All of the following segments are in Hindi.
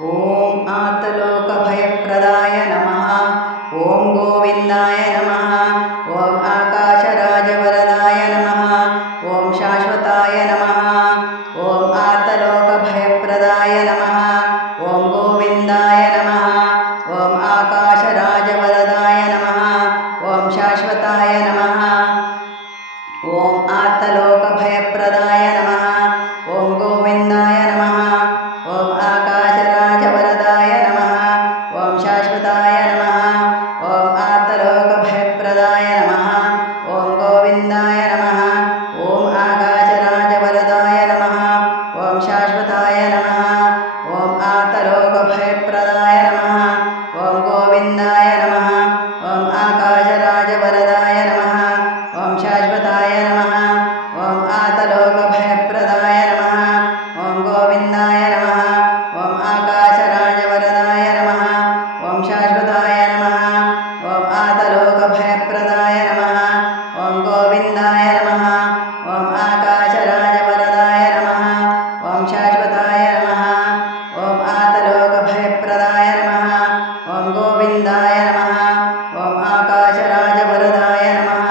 ओम आतलोकभयप्रदाय नमः। ओम गोविंदाय नमः। ओम आकाशराजवरदाय नमः। ओम शाश्वताय नमः। ओम आतलोकभयप्रदाय नमः। ओम गोविंदाय नमः। ओम आकाशराजवरदाय नमः। ओम शाश्वताय नमः। ओम आतलोकभयप्रदाय नमः। ओम गोविंदाय नमः। ओम आकाशराजवरदाय नमः। ओम शाश्वताय नमः। ओम आतलोकभयप्रदाय नमः। ओम गोविंदाय नमः। ओम आकाशराजवरदाय नमः। ओम शाश्वताय नमः। ओम आतलोकभयप्रदाय नमः। ओम गोविंदाय नमः। ओम आकाशराजवरदाय नमः। ओम शाश्वताय नमः। ओम आतलोकभयप्रदाय नमः। ओम गोविंदाय नमः। ओम आकाशराजवरदाय नमः। ओम शाश्वताय नमः। ओम आतलोकभयप्रदाय नमः। ओम गोविंदाय नमः। ओम आकाशराजवरदाय नमः। ओम शाश्वताय नमः। ओम आतलोकभयप्रदाय नमः। ओम गोविंदाय नमः। ओम आकाशराजवरदाय नमः।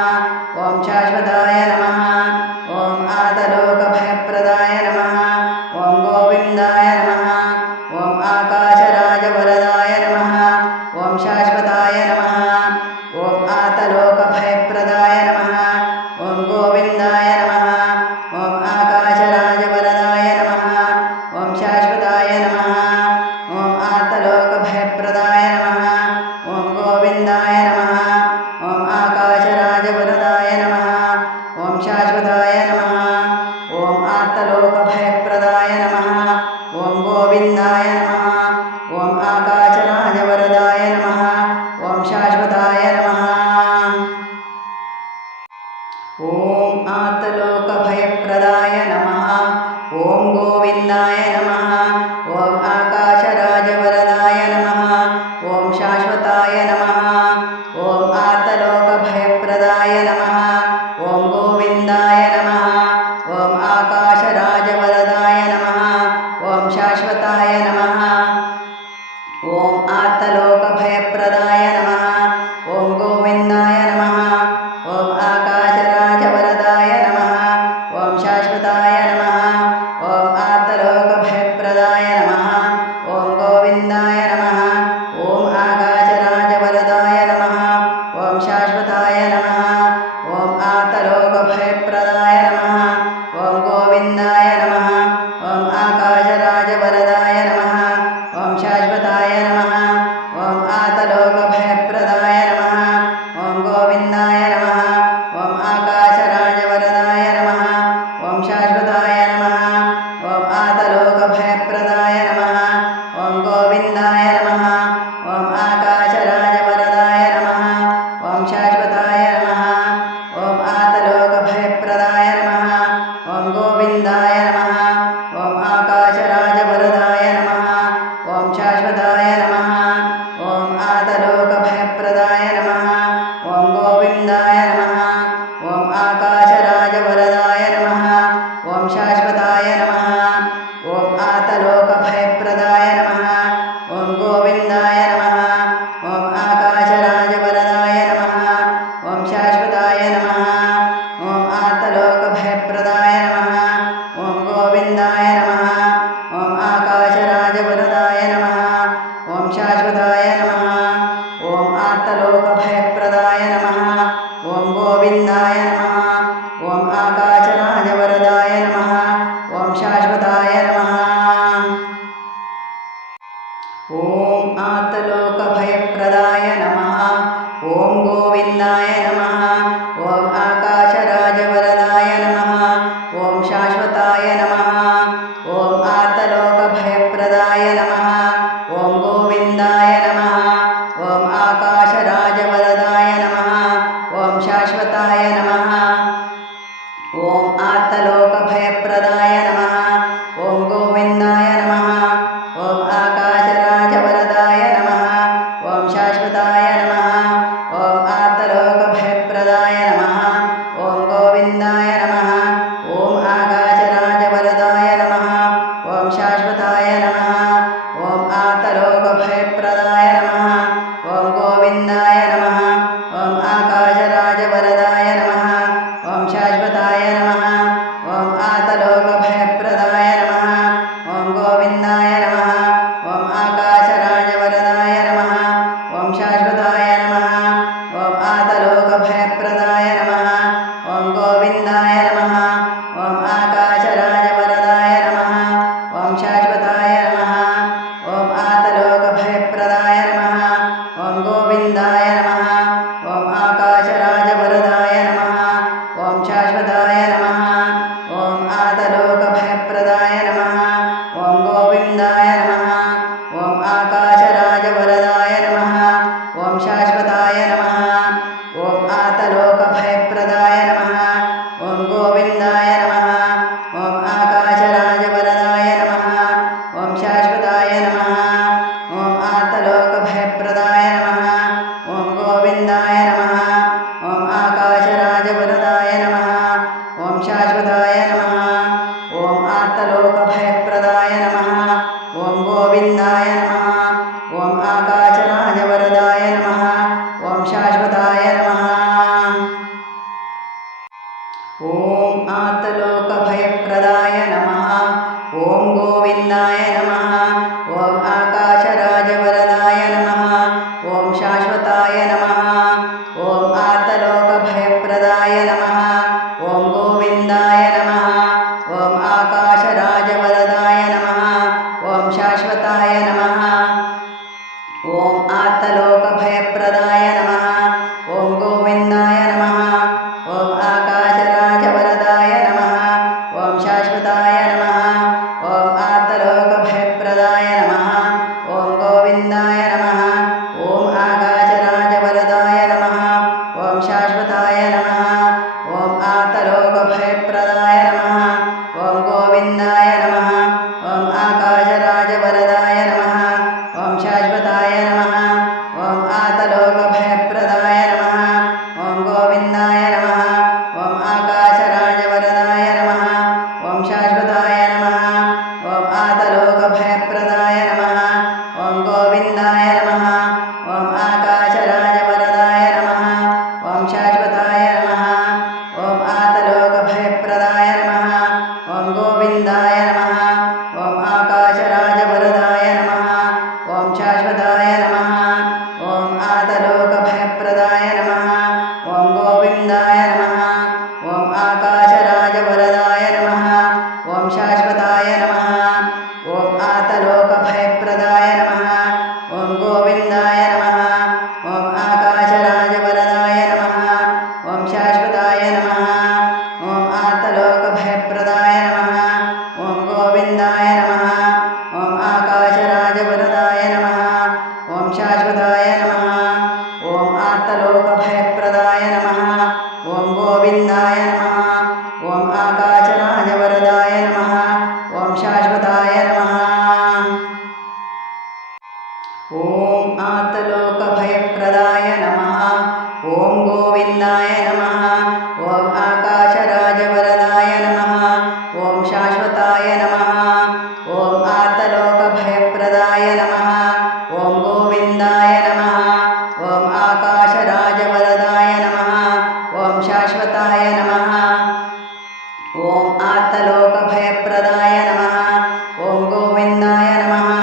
ओम शाश्वताय नमः। ओम आतलोकभयप्रदाय नमः। ओम गोविंदाय नमः। ओम आकाशराजवरदाय नमः। ओम शाश्वताय नमः। ओम आतलोकभयप्रदाय नमः। ओम गोविंदाय नमः। ओम आकाशराजवरदाय नमः। ओम शाश्वताय नमः। ओम आतलोकभयप्रदाय नमः। ओम गोविंदाय नमः। ओम आकाशराजवरदाय नमः। ओम शाश्वताय नमः। ओम आतलोकभयप्रदाय नमः। ओम गोविंदाय नमः। ओम आकाशराजवरदाय नमः। ओम शाश्वताय नमः। ओम आतलोकभयप्रदाय नमः। ओम गोविंदाय नमः। ओम आकाशराजवरदाय नमः। ओम शाश्वताय नमः। ओम आतलोकभयप्रदाय नमः। ओम गोविंदाय नमः। ओम आकाशराजवरदाय नमः। ओम शाश्वताय नमः। ओम आतलोकभयप्रदाय नमः। ओम गोविंदाय नमः। ओम आकाशराजवरदाय नमः। ओम शाश्वताय नमः। ओम आतलोकभयप्रदाय नमः। ओम गोविंदाय नमः। ओम आकाशराजवरदाय नमः। ओम शाश्वताय नमः। ओम आतलोकभयप्रदाय नमः। ओम गोविंदाय नमः। ओम आकाशराजवरदाय नमः। ओम शाश्वताय नमः। ओम आतलोकभयप्रदाय नमः। ओम गोविंदाय नमः। ओम आकाशराजवरदाय नमः। ओम शाश्वताय नमः। ओम आतलोकभयप्रदाय नमः। ओम गोविंदाय नमः। ओम आकाशराजवरदाय नमः। ओम शाश्वताय नमः। ओम आतलोकभयप्रदाय नमः। ओम गोविंदाय नमः। ओम आकाशराजवरदाय नमः। ओम शाश्वताय नमः। ओम आतलोकभयप्रदाय नमः। ओम गोविंदाय नमः। ओम आकाशराजवरदाय नमः। ओम शाश्वताय नमः। ओम आतलोकभयप्रदाय नमः। ओम गोविंदाय नमः। ओम आकाशराजवरदाय नमः। ओम शाश्वताय नमः। ओम आतलोकभयप्रदाय नमः। ओम गोविंदाय नमः। ओम आकाशराजवरदाय नमः। ओम शाश्वताय नमः। ओम आतलोकभयप्रदाय नमः। ओम गोविंदाय नमः। ओम आकाशराजवरदाय नमः। ओम शाश्वताय नमः। ओम आतलोकभयप्रदाय नमः। ओम गोविंदाय नमः। ओम आकाशराजवरदाय नमः। ओम शाश्वताय नमः। ओम आतलोकभयप्रदाय नमः। ओम गोविंदाय नमः। ओम आकाशराजवरदाय नमः। ओम शाश्वताय नमः। ओम आतलोकभयप्रदाय नमः। ओम गोविंदाय नमः। ओम आकाशराजवरदाय नमः। ओम शाश्वताय नमः। ओम आतलोकभयप्रदाय नमः। ओम गोविंदाय नमः। ओम आकाशराजवरदाय नमः। ओम शाश्वताय नमः। शाश्वताय नमः। ॐ आर्तलोकभयप्रदाय नमः। ॐ गोविन्दाय नमः। ॐ आकाशराजवरदाय नमः। ॐ शाश्वताय नमः। ॐ आर्तलोकभयप्रदाय नमः। ॐ गोविन्दाय नमः। ॐ आकाशराजवरदाय नमः। ॐ शाश्वताय नमः। ॐ आर्तलोकभयप्रदाय नमः। ॐ गोविन्दाय नमः। ॐ आकाशराजवरदाय नमः। ॐ शाश्वताय नमः। ॐ आर्तलोकभयप्रदाय नमः। ॐ गोविन्दाय नमः। ॐ आकाशराजवरदाय नमः। ॐ शाश्वताय नमः। ॐ आर्तलोकभयप्रदाय नमः। ॐ गोविन्दाय नमः। ॐ आकाशराजवरदाय नमः। ॐ शाश्वताय नमः। ॐ आर्तलोकभयप्रदाय नमः। ॐ गोविन्दाय नमः। ॐ आकाशराजवरदाय नमः। ॐ शाश्वताय नमः। ॐ आर्तलोकभयप्रदाय नमः। ॐ गोविन्दाय नमः। ॐ आकाशराजवरदाय नमः। ॐ शाश्वताय नमः। ॐ आर्तलोकभयप्रदाय नमः। ॐ गोविन्दाय नमः। ॐ आकाशराजवरदाय नमः। ॐ शाश्वताय नमः। ॐ आर्तलोकभयप्रदाय नमः। ॐ गोविन्दाय नमः। ॐ आकाशराजवरदाय नमः। ॐ शाश्वताय नमः। ॐ आर्तलोकभयप्रदाय नमः। ॐ गोविन्दाय नमः। ॐ आकाशराजवरदाय नमः। ॐ शाश्वताय नमः। ॐ आर्तलोकभयप्रदाय नमः। ॐ गोविन्दाय नमः। ॐ आकाशराजवरदाय नमः। ॐ शाश्वताय नमः। ॐ आर्तलोकभयप्रदाय नमः। ॐ गोविन्दाय नमः। ॐ आकाशराजवरदाय नमः। ॐ शाश्वताय नमः। ॐ आर्तलोकभयप्रदाय नमः। ॐ गोविन्दाय नमः। ॐ आकाशराजवरदाय नमः। ॐ शाश्वताय नमः। ॐ आर्तलोकभयप्रदाय नमः। ॐ गोविन्दाय नमः। ॐ आकाशराजवरदाय नमः। ॐ शाश्वताय नमः। ॐ आर्तलोकभयप्रदाय नमः। ॐ गोविन्दाय नमः। ॐ आकाशराजवरदाय नमः। ॐ शाश्वताय नमः। ॐ आर्तलोकभयप्रदाय नमः। ॐ गोविन्दाय नमः। ॐ आकाशराजवरदाय नमः। ॐ शाश्वताय नमः। ॐ आर्तलोकभयप्रदाय नमः। ॐ गोविन्दाय नमः।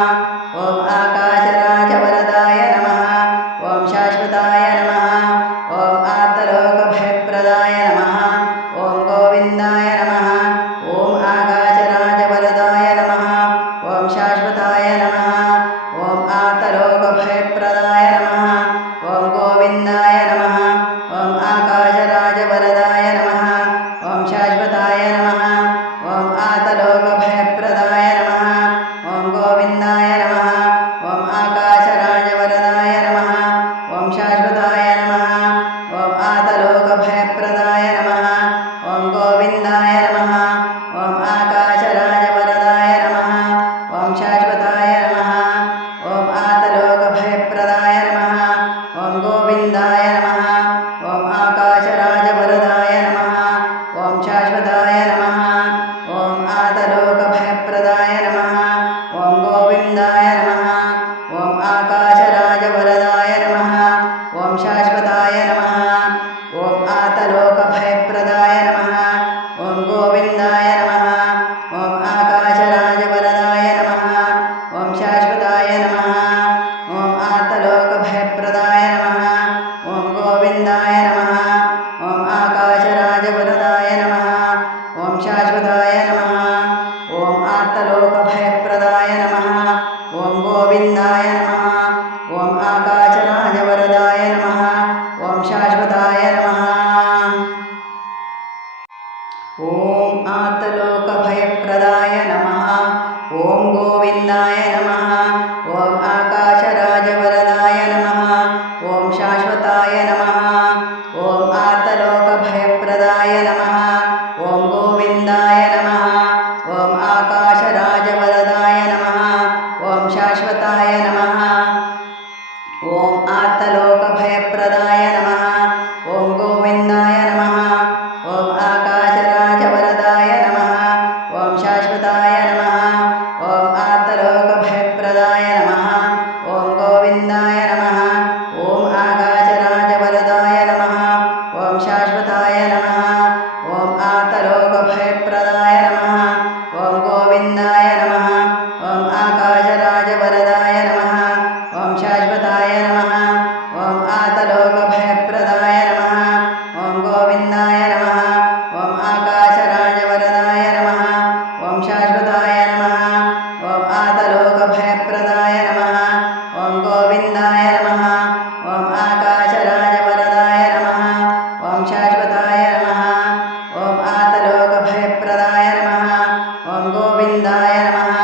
ॐ आकाशराजवरदाय नमः। ॐ शाश्वताय नमः। ॐ आर्तलोकभयप्रदाय नमः। ॐ गोविन्दाय नमः। ॐ आकाशराजवरदाय नमः। ॐ शाश्वताय नमः। ॐ आर्तलोकभयप्रदाय नमः। ॐ गोविन्दाय नमः। ॐ आकाशराजवरदाय नमः। ॐ शाश्वताय नमः। ॐ आर्तलोकभयप्रदाय नमः। ॐ गोविन्दाय नमः। ॐ आकाशराजवरदाय नमः। ॐ शाश्वताय नमः। ॐ आर्तलोकभयप्रदाय नमः। ॐ गोविन्दाय नमः। ॐ आकाशराजवरदाय नमः। ॐ शाश्वताय नमः। ॐ आर्तलोकभयप्रदाय नमः। ॐ गोविन्दाय नमः। ॐ आकाशराजवरदाय नमः। ॐ शाश्वताय नमः। ॐ आर्तलोकभयप्रदाय नमः। ॐ गोविन्दाय नमः। ॐ आकाशराजवरदाय नमः। ॐ शाश्वताय नमः। ॐ आर्तलोकभयप्रदाय नमः। ॐ गोविन्दाय नमः। ॐ आकाशराजवरदाय नमः। ॐ शाश्वताय नमः। ॐ आर्तलोकभयप्रदाय नमः। ॐ गोविन्दाय नमः। ॐ आकाशराजवरदाय नमः। ॐ शाश्वताय नमः। ॐ आर्तलोकभयप्रदाय नमः। ॐ गोविन्दाय नमः। ॐ आकाशराजवरदाय नमः। ॐ शाश्वताय नमः। ॐ आर्तलोकभयप्रदाय नमः। ॐ गोविन्दाय नमः। ॐ आकाशराजवरदाय नमः। ॐ शाश्वताय नमः। ॐ आर्तलोकभयप्रदाय नमः। ॐ गोविन्दाय नमः। ॐ आकाशराजवरदाय नमः। शाश्वताय नमः। ॐ आर्तलोकभयप्रदाय नमः। ॐ गोविन्दाय नमः। ॐ आकाशराजवरदाय नमः। ॐ शाश्वताय नमः। ॐ आर्तलोकभयप्रदाय नमः। ॐ गोविन्दाय नमः। ॐ आकाशराजवरदाय नमः। ॐ शाश्वताय नमः। ॐ आर्तलोकभयप्रदाय नमः। ॐ गोविन्दाय नमः। ॐ आकाशराजवरदाय नमः। ॐ शाश्वताय नमः। ॐ आर्तलोकभयप्रदाय नमः। ॐ गोविन्दाय नमः। ॐ आकाशराजवरदाय नमः। ॐ शाश्वताय नमः। ॐ आर्तलोकभयप्रदाय नमः। ॐ गोविन्दाय नमः। ॐ आकाशराजवरदाय नमः। ॐ शाश्वताय नमः। ॐ आर्तलोकभयप्रदाय नमः। ॐ गोविन्दाय नमः।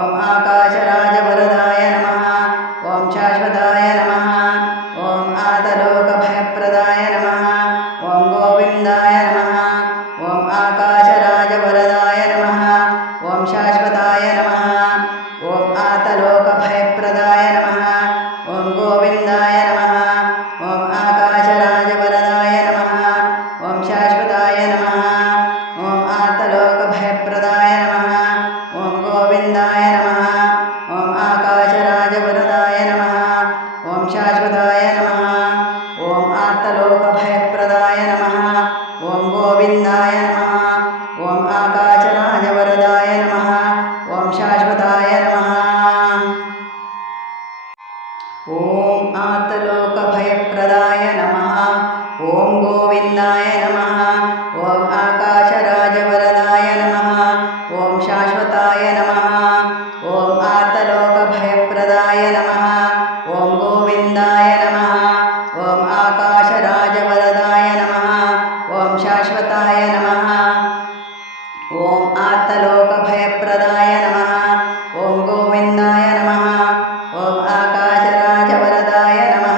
ॐ आकाशराजवरदाय नमः। ॐ शाश्वताय नमः। ॐ आर्तलोकभयप्रदाय नमः। ॐ गोविन्दाय नमः। ॐ आकाशराजवरदाय नमः। ॐ शाश्वताय नमः। ॐ आर्तलोकभयप्रदाय नमः। ॐ गोविन्दाय नमः। ॐ आकाशराजवरदाय नमः। ॐ शाश्वताय नमः। ॐ आर्तलोकभयप्रदाय नमः। ॐ गोविन्दाय नमः। ॐ आकाशराजवरदाय नमः। ॐ शाश्वताय नमः। ॐ आर्तलोकभयप्रदाय नमः। ॐ गोविन्दाय नमः। ॐ आकाशराजवरदाय नमः। ॐ शाश्वताय नमः। ॐ आर्तलोकभयप्रदाय नमः। ॐ गोविन्दाय नमः। ॐ आकाशराजवरदाय नमः। ॐ शाश्वताय नमः। ॐ आर्तलोकभयप्रदाय नमः। ॐ गोविन्दाय नमः। ॐ आकाशराजवरदाय नमः। ॐ शाश्वताय नमः। ॐ आर्तलोकभयप्रदाय नमः। ॐ गोविन्दाय नमः। ॐ आकाशराजवरदाय नमः।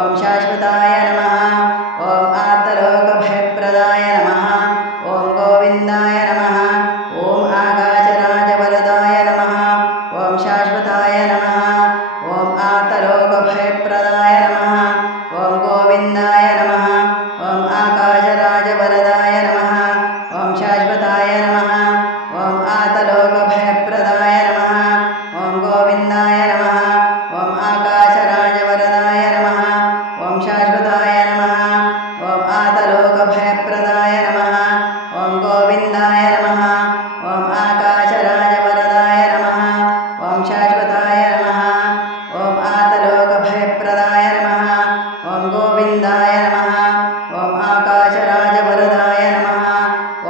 ॐ शाश्वताय नमः। ॐ आर्तलोकभयप्रदाय नमः। ॐ गोविन्दाय नमः। ॐ आकाशराजवरदाय नमः। ॐ शाश्वताय नमः। ॐ आर्तलोकभयप्रदाय नमः। ॐ गोविन्दाय नमः। ॐ आकाशराजवरदाय नमः। ॐ शाश्वताय नमः। ॐ आर्तलोकभयप्रदाय नमः। ॐ गोविन्दाय नमः। ॐ आकाशराजवरदाय नमः। ॐ शाश्वताय नमः। ॐ आर्तलोकभयप्रदाय नमः। ॐ गोविन्दाय नमः। ॐ आकाशराजवरदाय नमः। ॐ शाश्वताय नमः। ॐ आर्तलोकभयप्रदाय नमः। ॐ गोविन्दाय नमः। ॐ आकाशराजवरदाय नमः।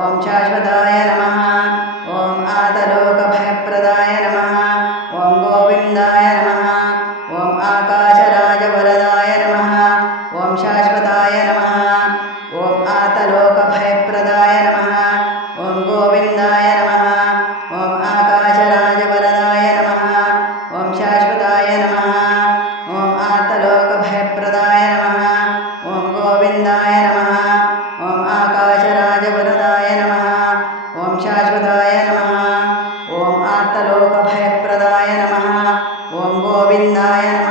ॐ शाश्वताय नमः। ॐ आर्तलोकभयप्रदाय नमः। ॐ गोविन्दाय नमः। ॐ आकाशराजवरदाय नमः। ॐ शाश्वताय नमः। ॐ आर्तलोकभयप्रदाय नमः। ॐ गोविन्दाय नमः। ॐ आकाशराजवरदाय नमः। ॐ शाश्वताय नमः। ॐ आर्तलोकभयप्रदाय नमः। ॐ गोविन्दाय नमः। ॐ आकाशराजवरदाय नमः। ॐ शाश्वताय नमः। ॐ आर्तलोकभयप्रदाय नमः। ॐ गोविन्दाय नमः।